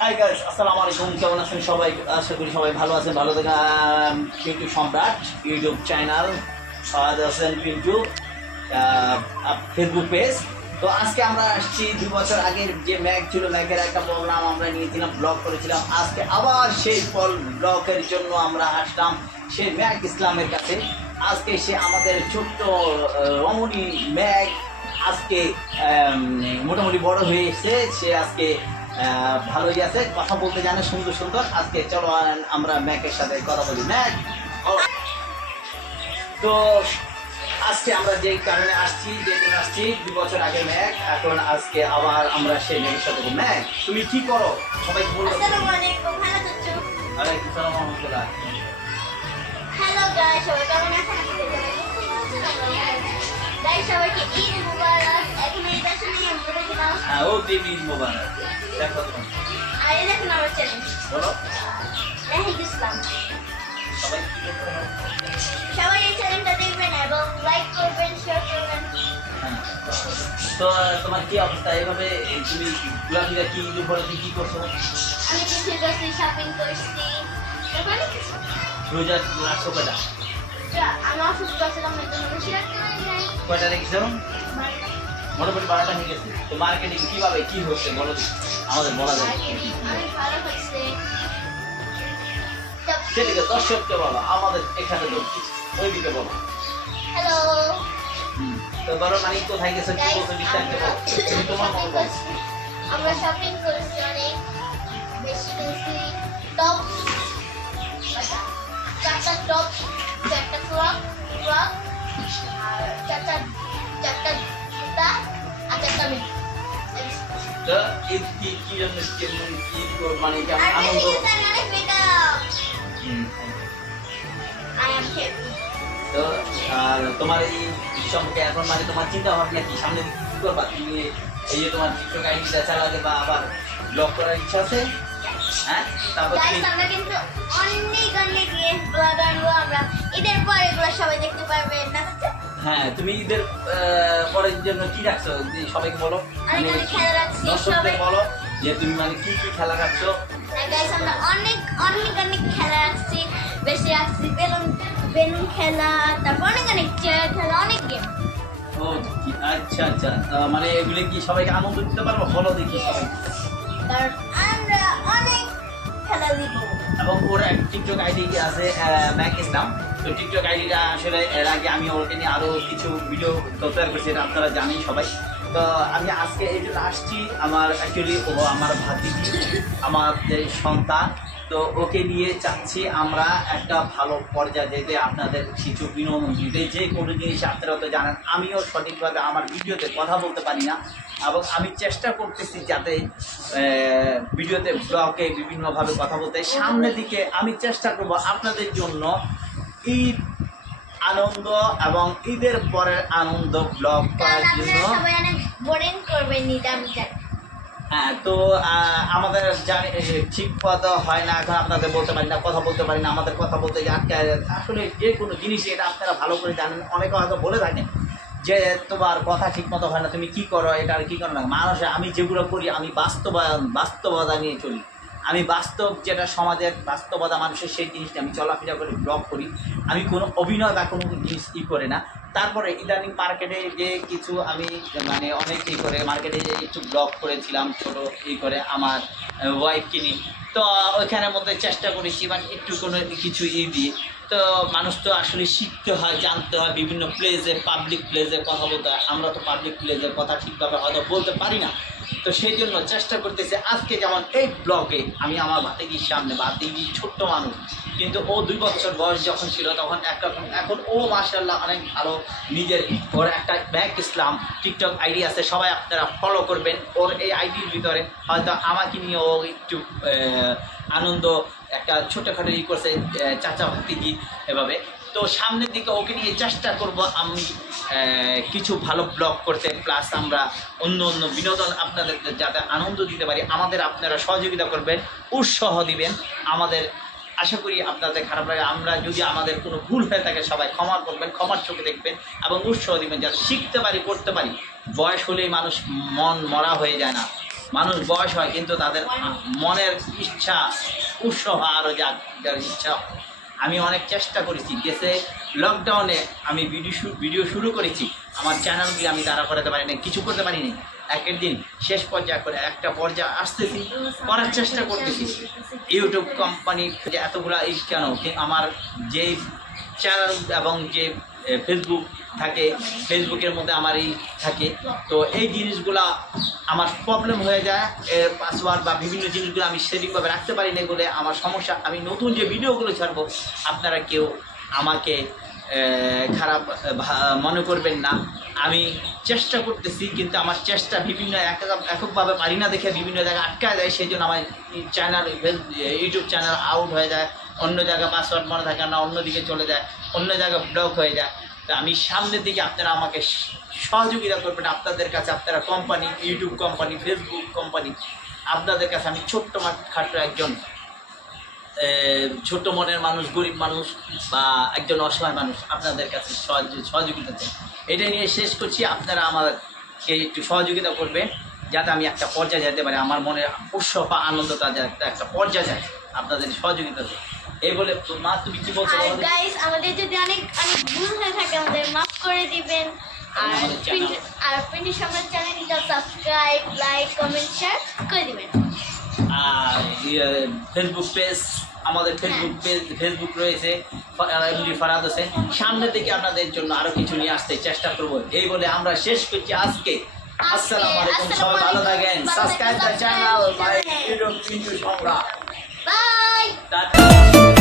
Hi guys, আসসালামু আলাইকুম। কেমন আছেন সবাই? আশা করি সবাই ভালো আছেন। ভালো থাকেন। ইউটিউব সম্রাট ইউটিউব চ্যানেল, আছেন পিন্টু ফেসবুক পেজ। তো আজকে আমরা আসছি 2 বছর আগের যে ম্যাগ ছিল, ম্যাগের একটা প্রোগ্রাম আমরা নিয়েছিলাম, ব্লগ করেছিলাম। আজকে আবার সেই ব্লগের জন্য আমরা আসলাম সেই ম্যাগ ইসলামের কাছে। আজকে সে আমাদের ছোট্ট রমণী ম্যাগ আজকে মোটামুটি বড় হয়েছে। সে আজকে ভালোই আছে, কথা বলতে জানে সুন্দর সুন্দর। আজকে চলো আমরা ম্যাকের সাথে কথা বলি। ম্যাক, তো আজকে আমরা যে কারণে আসছি, যেদিন আসছি 2 বছর আগে ম্যাক, এখন আজকে আবার আমরা সেই ম্যাকের সাথে। ম্যাক, তুমি কি করো? সবাইকে বলো। আসসালামু আলাইকুম। হ্যালো চাচু। ওয়ালাইকুম আসসালাম ওয়া রাহমাতুল্লাহ। হ্যালো গাইস, সবাই কেমন আছেন? গাইস, সবাইকে ঈদ মুবারক। এখন এই দর্শনে আমরা দেখলাম। ও বেবি মোবারক। দেখো তুমি। আর এই দেখুন আমার চ্যানেল। বলো। নাহিদ ইসলাম। সবাই কি করো? সবাই এই চ্যানেলটা দেখবেন এবং লাইক করবেন, শেয়ার করবেন। তো তোমার কি অবস্থা? এইভাবে তুমি ঘোরাফেরা কি ঈদ উপলক্ষে কি করছো? আমি কিছু করছি, শপিং করছি। তারপরে কিছু রোজা রাখছো কয়টা? আমি অসুস্থ ছিলাম, এর জন্য বেশি রাখতে পারি নাই। কয়টা রেখেছো? মোটামুটি 12টা হয়ে গেছে। তো মার্কেটিং কিভাবে কি হচ্ছে বলো, আমাদের বলা যায়। অনেক ভালো হচ্ছে। সেদিকে দর্শককে বলো, আমাদের এখানে তো ওইদিকে বলো। হ্যালো। তো বলো, মানে কোথায় গেছো, কি বলছো, বিস্তারিত বলো। তুমি তোমার মতো বলো। আমরা শপিং করেছি, অনেক বেশি কিনছি। টপ, চারটা টপ, চারটা ফ্রক, আর চারটা জুতা, আর চারটা মেয়ে। তো ঈদ কি জন্য মানে কেমন আর আনন্দ? অনেক মেকআপ। I am happy. তো আর তোমার এই সম্পর্কে এখন মানে তোমার চিন্তা ভাবনা কি, সামনে দিকে কি করবা? তুমি এই যে তোমার টিকটক আইডিটা চালাতে বা আবার ব্লগ করার ইচ্ছা আছে? হ্যাঁ, তারপর তুমি আমরা কিন্তু অনেক ব্লগ আনবো। আমরা ঈদের পর এগুলো সবাই দেখতে পারবেন না? হ্যাঁ, তুমি ঈদের পরের জন্য কি রাখছো সবাইকে বলো। অনেক খেলা রাখছি। দর্শকদের বলো যে তুমি মানে কি কি খেলা রাখছো। গাইস, আমরা অনেক খেলা রাখছি, বেশি রাখছি। বেলুন খেলা, তারপর অনেক চেয়ার খেলা, অনেক গেম। ও আচ্ছা আচ্ছা, মানে এগুলো কি সবাইকে আনন্দ দিতে পারবো? বলো দেখি সবাই। কারণ আমরা অনেক খেলা দিব। এবং ওর এক টিকটক আইডি আছে ম্যাক ইসলাম। তো টিকটক আইডিটা আসলে এর আগে আমি ওকে নিয়ে আরো কিছু ভিডিও তৈরি করছি, এটা আপনারা জানেন সবাই। তো আমি আজকে এই জন্য আসছি, আমার অ্যাকচুয়ালি ও আমার ভাতিজি, আমার যে সন্তান। তো ওকে নিয়ে চাচ্ছি আমরা একটা ভালো পর্যায়ে যেতে, আপনাদের কিছু বিনোদন দিতে। যে কোনো জিনিস আপনারা তো জানেন, আমিও সঠিকভাবে আমার ভিডিওতে কথা বলতে পারি না, এবং আমি চেষ্টা করতেছি যাতে ভিডিওতে ব্লগে বিভিন্নভাবে কথা বলতে। সামনের দিকে আমি চেষ্টা করব আপনাদের জন্য ঈদ আনন্দ এবং ঈদের পরের আনন্দ ব্লগ করার জন্য। সবাই অনেক বোরিং করবেন ঈদ, আমি জানি। হ্যাঁ, তো আমাদের জানি ঠিক কথা হয় না, এখন আপনাদের বলতে পারি না, কথা বলতে পারি না, আমাদের কথা বলতে গিয়ে আটকায়। আসলে যে কোনো জিনিস, এটা আপনারা ভালো করে জানেন, অনেকে হয়তো বলে থাকেন যে তোমার কথা ঠিক মতো হয় না, তুমি কি করো, এটা আর কি করো না। মানুষ, আমি যেগুলো করি আমি বাস্তবতা নিয়ে চলি। আমি বাস্তব যেটা সমাজের বাস্তবতা মানুষের, সেই জিনিসটা আমি চলাফেরা করে ব্লগ করি। আমি কোনো অভিনয় বা কোনো জিনিস করে না। তারপরে ইদানিং মার্কেটে যে কিছু আমি মানে অনেক করে মার্কেটে যে একটু ব্লগ করেছিলাম ছোটো করে আমার ওয়াইফকে নিয়ে। তো ওইখানের মধ্যে চেষ্টা করেছি মানে একটু কোনো কিছু দিয়ে। তো মানুষ তো আসলে শিখতে হয়, জানতে হয়, বিভিন্ন প্লেসে, পাবলিক প্লেসে কথা বলতে হয়। আমরা তো পাবলিক প্লেসের কথা ঠিকভাবে হয়তো বলতে পারি না। তো সেই জন্য চেষ্টা করতেছি আজকে, যেমন এই ব্লগে আমি আমার ভাতিজির সামনে, ভাতিজি ছোট্ট মানুষ, কিন্তু ও 2 বছর বয়স যখন ছিল তখন একরকম, এখন ও মাশাআল্লাহ অনেক ভালো। নিজের ওর একটা ম্যাক ইসলাম টিকটক আইডি আছে, সবাই আপনারা ফলো করবেন। ওর এই আইডির ভিতরে হয়তো আমাকে নিয়ে ও একটু আনন্দ একটা ছোটোখাটো করছে, চাচা ভাতিজি এভাবে। তো সামনের দিকে ওকে নিয়ে চেষ্টা করব আমি কিছু ভালো ব্লগ করতে, প্লাস আমরা অন্য বিনোদন আপনাদের যাতে আনন্দ দিতে পারি, আমাদের আপনারা সহযোগিতা করবেন, উৎসাহ দিবেন আমাদের। আশা করি আপনাদের খারাপ লাগে, আমরা যদি আমাদের কোনো ভুল হয়ে থাকে সবাই ক্ষমা করবেন, ক্ষমার চোখে দেখবেন এবং উৎসাহ দিবেন যাতে শিখতে পারি, করতে পারি। বয়স হলেই মানুষ মন মরা হয়ে যায় না, মানুষ বয়স হয় কিন্তু তাদের মনের ইচ্ছা উৎসাহ আরও যার ইচ্ছা। আমি অনেক চেষ্টা করেছি, গেছে লকডাউনে আমি ভিডিও শুরু করেছি, আমার চ্যানেলগুলি আমি দাঁড়া করাতে পারিনি, কিছু করতে পারিনি। একের দিন শেষ পর্যায়ে করে একটা পর্যায়ে আসতেছি, করার চেষ্টা করতেছি। ইউটিউব কোম্পানি যে এতগুলা কেন আমার যে চ্যানেল এবং যে ফেসবুক থাকে, ফেসবুকের মধ্যে আমার এই থাকে, তো এই জিনিসগুলা আমার প্রবলেম হয়ে যায়। এর পাসওয়ার্ড বা বিভিন্ন জিনিসগুলো আমি সেদিকভাবে রাখতে পারি না বলে আমার সমস্যা। আমি নতুন যে ভিডিওগুলো ছাড়বো আপনারা কেউ আমাকে খারাপ মনে করবেন না। আমি চেষ্টা করতেছি, কিন্তু আমার চেষ্টা বিভিন্ন এককভাবে পারি না দেখে বিভিন্ন জায়গায় আটকায় যায়। সেই জন্য আমার চ্যানেল ইউটিউব চ্যানেল আউট হয়ে যায়, অন্য জায়গায় পাসওয়ার্ড মনে থাকে না, অন্যদিকে চলে যায়, অন্য জায়গায় ব্লক হয়ে যায়। তো আমি সামনের দিকে আপনারা আমাকে সহযোগিতা করবেন। আপনাদের কাছে আপনারা company, YouTube company, Facebook company, আপনাদের কাছে আমি ছোট্ট খাটো একজন ছোট মনের মানুষ, গরিব মানুষ বা একজন অসহায় মানুষ, আপনাদের কাছে সহযোগিতা চাই। এটা নিয়ে শেষ করছি। আপনারা আমাকে একটু সহযোগিতা করবেন যাতে আমি একটা পর্যায়ে যেতে পারি, আমার মনে উৎসব বা আনন্দটা যাতে একটা পর্যায়ে যায়, আপনাদের সহযোগিতা চাই। এই বলে মা তুমি কি বলছো? আর গাইস, আমাদের যদি অনেক অনেক ভুল হয়ে থাকে আমাদের মাফ করে দিবেন। আর পিন্টু সম্রাট চ্যানেলটা সাবস্ক্রাইব, লাইক, কমেন্ট, শেয়ার করে দিবেন। আর ফেসবুক পেজ, আমাদের ফেসবুক রয়েছে এমডি ফরহাদ হোসেন। সামনের দিকে আপনাদের জন্য আরো কিছু নিয়ে আসতে চেষ্টা করব। এই বলে আমরা শেষ করছি আজকে। আসসালামু আলাইকুম, সবাই ভালো থাকেন। Subscribe the channel by Pintu Samrat. By.